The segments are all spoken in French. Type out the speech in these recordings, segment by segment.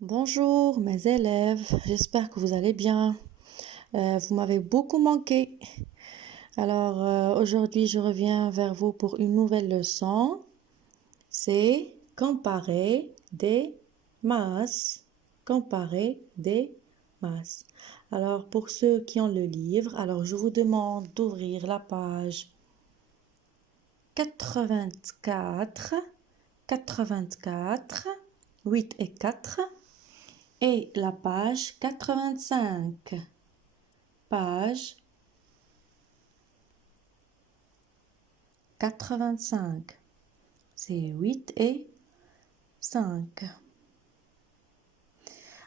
Bonjour mes élèves, j'espère que vous allez bien. Vous m'avez beaucoup manqué. Alors aujourd'hui je reviens vers vous pour une nouvelle leçon. C'est comparer des masses. Comparer des masses. Alors pour ceux qui ont le livre, alors je vous demande d'ouvrir la page 84, 84, 8 et 4. Et la page 85. Page 85. C'est 8 et 5.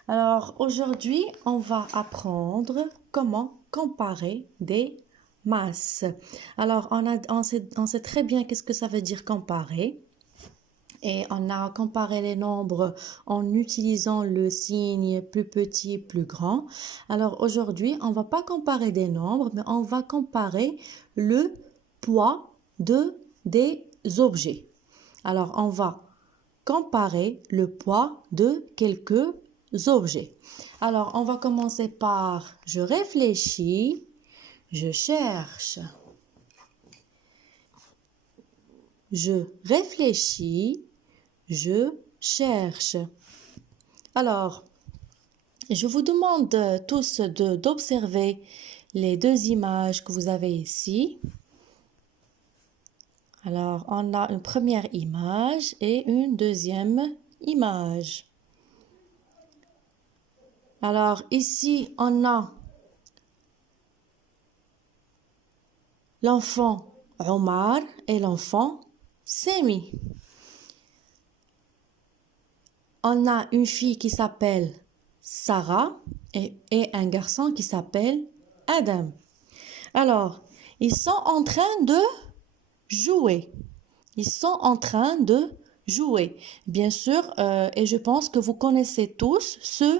Alors aujourd'hui, on va apprendre comment comparer des masses. Alors on sait très bien qu'est-ce que ça veut dire comparer. Et on a comparé les nombres en utilisant le signe plus petit, plus grand. Alors aujourd'hui, on ne va pas comparer des nombres, mais on va comparer le poids des objets. Alors on va comparer le poids de quelques objets. Alors on va commencer par je réfléchis, je cherche. Je réfléchis, je cherche. Alors, je vous demande tous d'observer les deux images que vous avez ici. Alors, on a une première image et une deuxième image. Alors, ici, on a l'enfant Omar et l'enfant Semi. On a une fille qui s'appelle Sarah et un garçon qui s'appelle Adam. Alors, ils sont en train de jouer. Ils sont en train de jouer. Bien sûr, et je pense que vous connaissez tous ce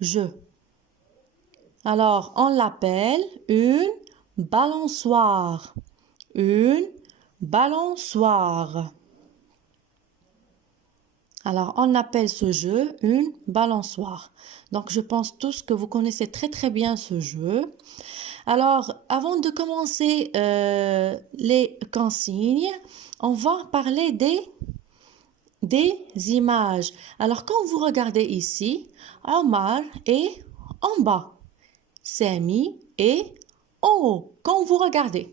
jeu. Alors, on l'appelle une balançoire. Une balançoire. Alors, on appelle ce jeu une balançoire. Donc, je pense tous que vous connaissez très très bien ce jeu. Alors, avant de commencer les consignes, on va parler des images. Alors, quand vous regardez ici, Omar est en bas, Sami est en haut. Quand vous regardez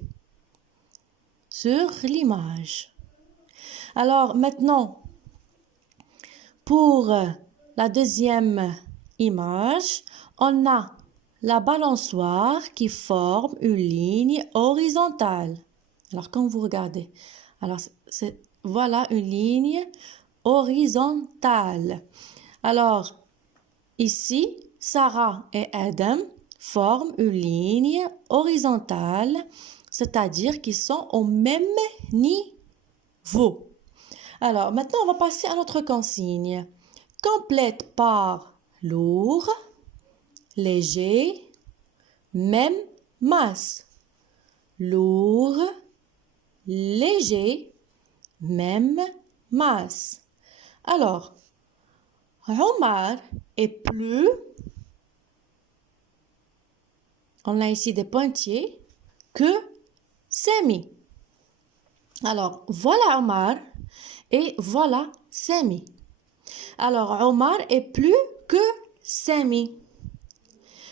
sur l'image. Alors, maintenant, pour la deuxième image, on a la balançoire qui forme une ligne horizontale. Alors, quand vous regardez, alors voilà une ligne horizontale. Alors, ici, Sarah et Adam forment une ligne horizontale, c'est-à-dire qu'ils sont au même niveau. Alors, maintenant, on va passer à notre consigne. Complète par lourd, léger, même masse. Lourd, léger, même masse. Alors, Omar est plus, on a ici des pointillés, que Sami. Alors, voilà Omar et voilà Sami. Alors, Omar est plus que Sami.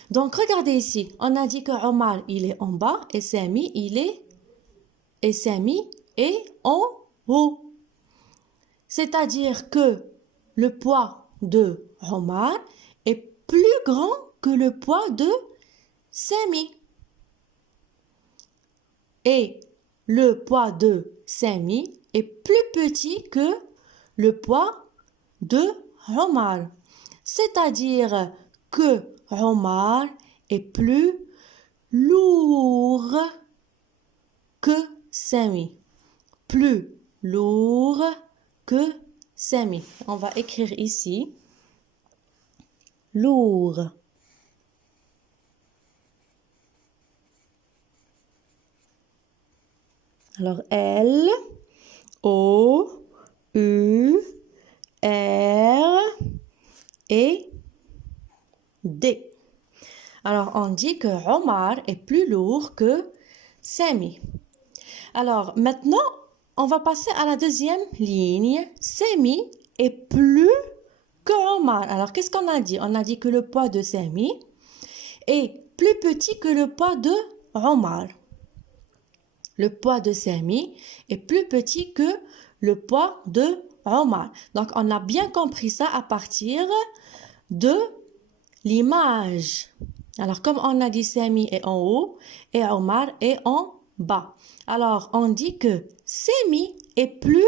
Donc, regardez ici. On a dit que Omar, il est en bas et Sami, Sami est en haut. C'est-à-dire que le poids de Omar est plus grand que le poids de Sami. Et le poids de Sami est plus petit que le poids de Omar. C'est-à-dire que Omar est plus lourd que Sami. Plus lourd que Sami. On va écrire ici lourd. Alors L, O, U, R, et D. Alors, on dit que Omar est plus lourd que Sami. Alors, maintenant, on va passer à la deuxième ligne. Sami est plus que Omar. Alors, qu'est-ce qu'on a dit? On a dit que le poids de Sami est plus petit que le poids de Omar. Le poids de Sami est plus petit que le poids de Omar. Donc, on a bien compris ça à partir de l'image. Alors, comme on a dit, Sami est en haut et Omar est en bas. Alors, on dit que Sami est plus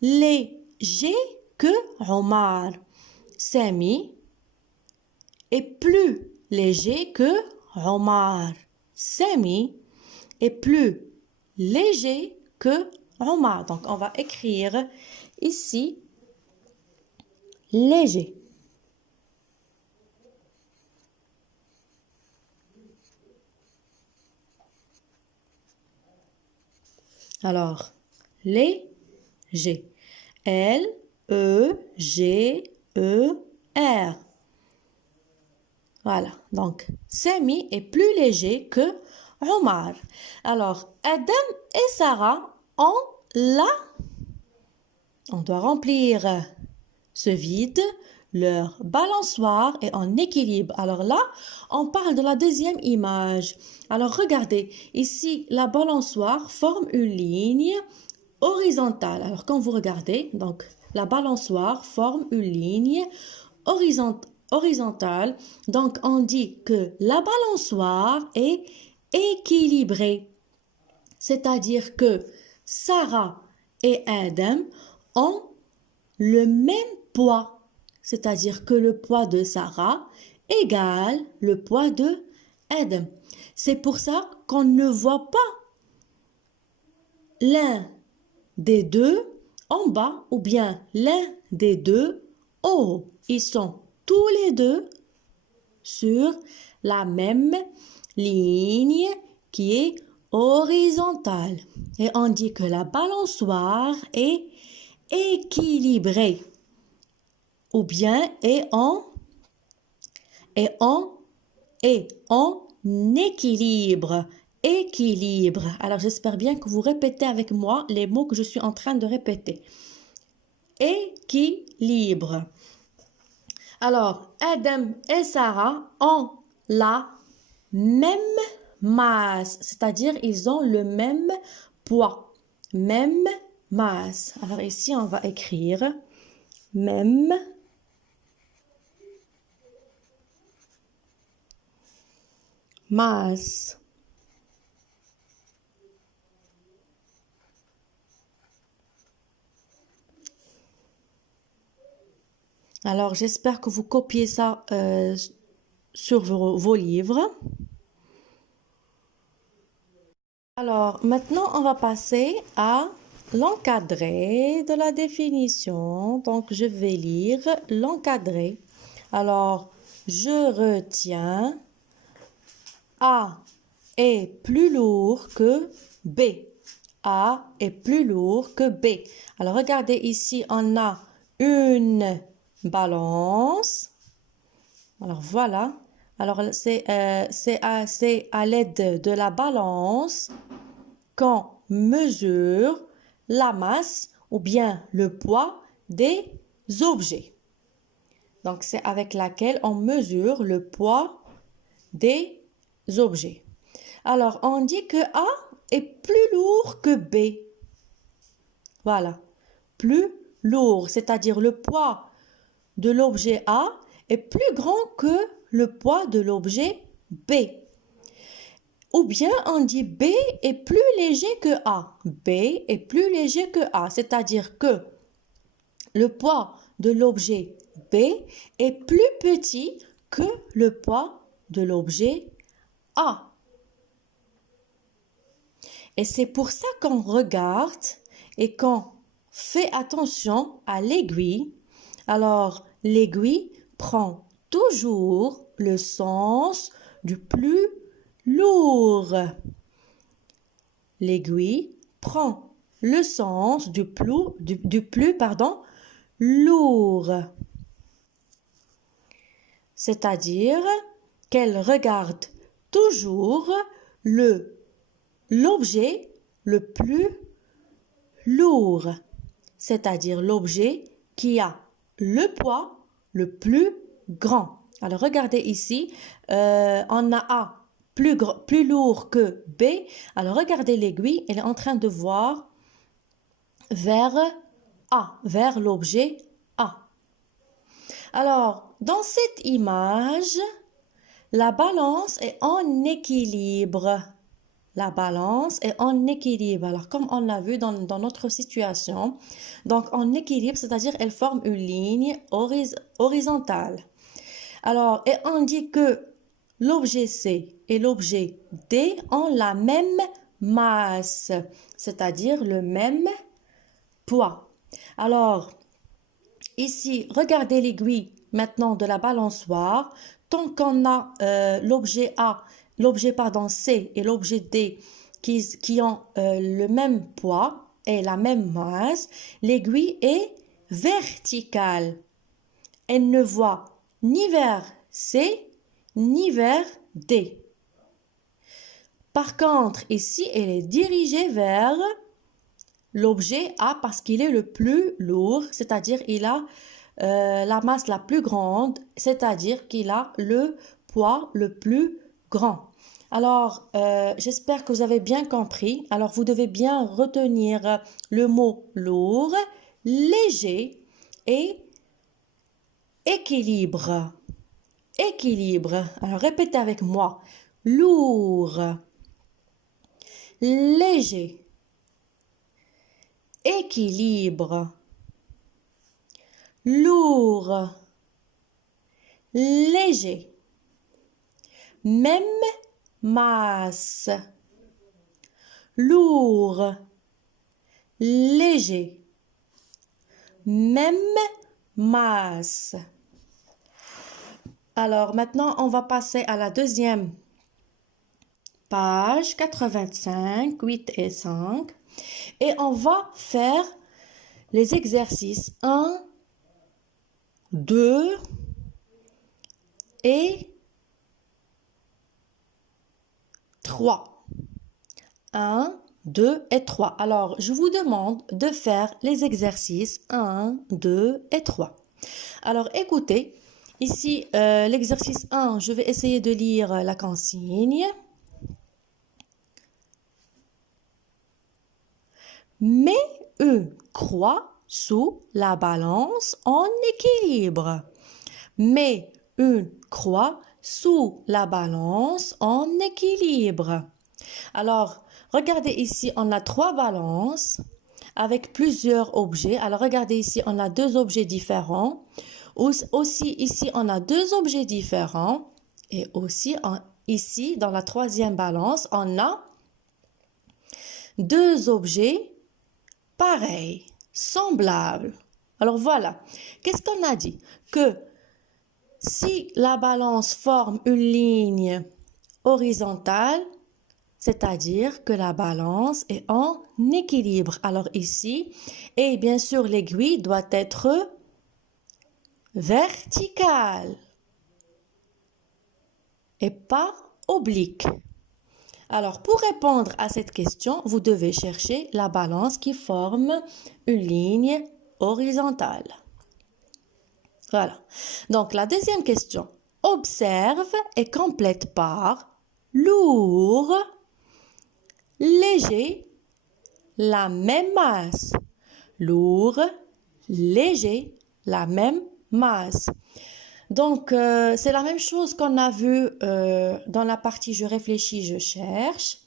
léger que Omar. Sami est plus léger que Omar. Sami est plus léger que Omar. Donc, on va écrire ici léger. Alors, léger. L-E-G-E-R. Voilà. Donc, Sami est plus léger que Omar. Alors, Adam et Sarah ont on doit remplir ce vide. Leur balançoire est en équilibre. Alors là, on parle de la deuxième image. Alors regardez, ici, la balançoire forme une ligne horizontale. Alors quand vous regardez, donc la balançoire forme une ligne horizontale. Donc on dit que la balançoire est équilibrée. C'est-à-dire que Sarah et Adam ont le même poids. C'est-à-dire que le poids de Sarah égale le poids de Adam. C'est pour ça qu'on ne voit pas l'un des deux en bas ou bien l'un des deux en haut. Ils sont tous les deux sur la même ligne qui est horizontale. Et on dit que la balançoire est équilibrée ou bien est en équilibre. Équilibre. Alors, j'espère bien que vous répétez avec moi les mots que je suis en train de répéter. Équilibre. Alors, Adam et Sarah ont la même masse, c'est-à-dire ils ont le même poids, même masse. Alors ici, on va écrire même masse. Alors, j'espère que vous copiez ça sur vos livres. Alors, maintenant, on va passer à l'encadré de la définition. Donc, je vais lire l'encadré. Alors, je retiens A est plus lourd que B. A est plus lourd que B. Alors, regardez ici, on a une balance. Alors, voilà. Alors, c'est à l'aide de la balance qu'on mesure la masse ou bien le poids des objets. Donc, c'est avec laquelle on mesure le poids des objets. Alors, on dit que A est plus lourd que B. Voilà. Plus lourd, c'est-à-dire le poids de l'objet A est plus grand que le poids de l'objet B. Ou bien on dit B est plus léger que A. B est plus léger que A, c'est-à-dire que le poids de l'objet B est plus petit que le poids de l'objet A. Et c'est pour ça qu'on regarde et qu'on fait attention à l'aiguille. Alors, l'aiguille prend toujours le sens du plus lourd. L'aiguille prend le sens du plus lourd. c'est-à-dire qu'elle regarde toujours l'objet le plus lourd, c'est-à-dire l'objet qui a le poids le plus grand. Alors regardez ici, on a A plus lourd que B. Alors regardez l'aiguille, elle est en train de voir vers A, vers l'objet A. Alors, dans cette image, la balance est en équilibre. La balance est en équilibre. Alors, comme on l'a vu dans notre situation, donc en équilibre, c'est-à-dire elle forme une ligne horizontale. Alors, et on dit que l'objet C et l'objet D ont la même masse, c'est-à-dire le même poids. Alors, ici, regardez l'aiguille maintenant de la balançoire. Tant qu'on a l'objet C et l'objet D qui ont le même poids et la même masse, l'aiguille est verticale. Elle ne voit ni vers C ni vers D. Par contre, ici, elle est dirigée vers l'objet A parce qu'il est le plus lourd, c'est-à-dire il a la masse la plus grande, c'est-à-dire qu'il a le poids le plus grand. Alors, j'espère que vous avez bien compris. Alors, vous devez bien retenir le mot lourd, léger et équilibre. Équilibre. Alors, répétez avec moi. Lourd, léger, équilibre. Lourd, léger, même masse. Lourd, léger, même masse. Alors maintenant, on va passer à la deuxième page 85, 8 et 5. Et on va faire les exercices 1, 2 et 3. 1, 2 et 3. Alors, je vous demande de faire les exercices 1, 2 et 3. Alors, écoutez, ici, l'exercice 1, je vais essayer de lire la consigne. Mets une croix sous la balance en équilibre. Mets une croix sous la balance en équilibre. Alors, regardez ici, on a 3 balances avec plusieurs objets. Alors, regardez ici, on a 2 objets différents. Aussi, ici, on a 2 objets différents. Et aussi, ici, dans la 3e balance, on a 2 objets pareils, semblables. Alors, voilà. Qu'est-ce qu'on a dit? Que si la balance forme une ligne horizontale, c'est-à-dire que la balance est en équilibre. Alors ici, et bien sûr l'aiguille doit être verticale et pas oblique. Alors pour répondre à cette question, vous devez chercher la balance qui forme une ligne horizontale. Voilà. Donc la deuxième question. Observe et complète par lourd, léger, la même masse. Lourd, léger, la même masse. Donc, c'est la même chose qu'on a vu dans la partie je réfléchis, je cherche.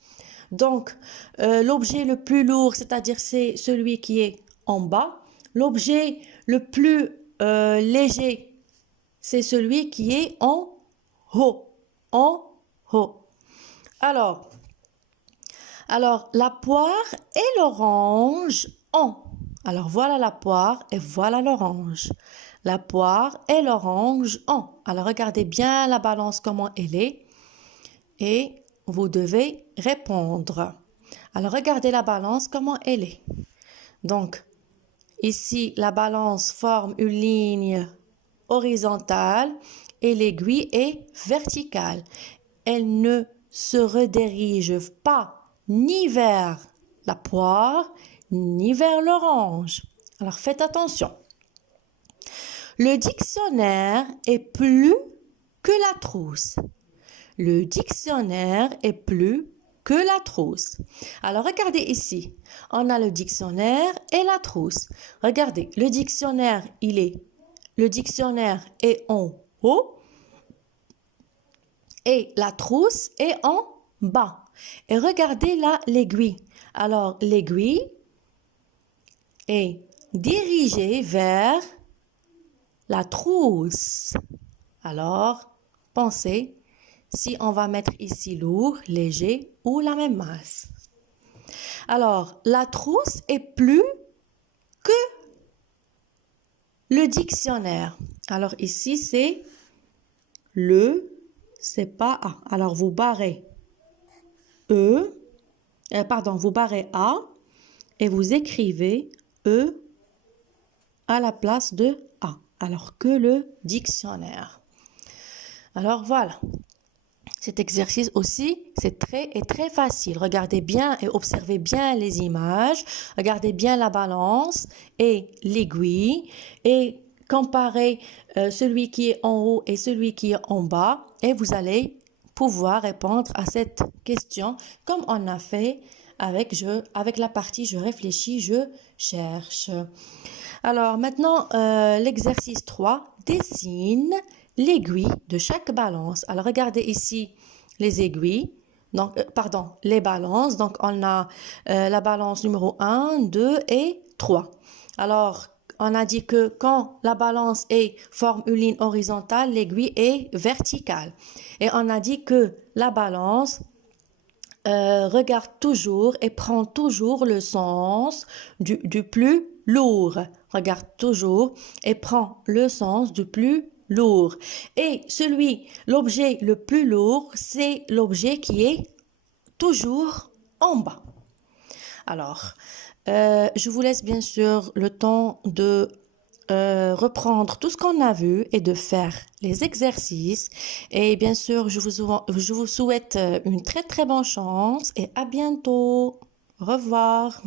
Donc, l'objet le plus lourd, c'est-à-dire c'est celui qui est en bas. L'objet le plus léger, c'est celui qui est en haut. En haut. Alors, la poire et l'orange ont. Alors, voilà la poire et voilà l'orange. La poire et l'orange ont. Alors, regardez bien la balance, comment elle est. Et vous devez répondre. Alors, regardez la balance, comment elle est. Donc, ici, la balance forme une ligne horizontale. et l'aiguille est verticale. Elle ne se redirige pas ni vers la poire, ni vers l'orange. Alors faites attention. Le dictionnaire est plus que la trousse. Le dictionnaire est plus que la trousse. Alors regardez ici, on a le dictionnaire et la trousse. Regardez, le dictionnaire est en haut et la trousse est en bas. Et regardez là l'aiguille. Alors l'aiguille est dirigée vers la trousse. Alors pensez si on va mettre ici lourd, léger ou la même masse. Alors, la trousse est plus que le dictionnaire. Alors ici, c'est c'est pas A. Alors, vous barrez vous barrez A et vous écrivez E à la place de A. Alors que le dictionnaire. Alors, voilà. Cet exercice aussi, c'est très facile. Regardez bien et observez bien les images. Regardez bien la balance et l'aiguille. Et comparez celui qui est en haut et celui qui est en bas. Et vous allez pouvoir répondre à cette question comme on a fait avec la partie je réfléchis, je cherche. Alors maintenant, l'exercice 3, dessine l'aiguille de chaque balance. Alors regardez ici les aiguilles, donc les balances. Donc on a la balance numéro 1, 2 et 3. Alors on a dit que quand la balance forme une ligne horizontale, l'aiguille est verticale. Et on a dit que la balance regarde toujours et prend toujours le sens du plus lourd. Regarde toujours et prend le sens du plus lourd. Et l'objet le plus lourd, c'est l'objet qui est toujours en bas. Alors, je vous laisse bien sûr le temps de reprendre tout ce qu'on a vu et de faire les exercices. Et bien sûr, je vous souhaite une très bonne chance et à bientôt. Au revoir.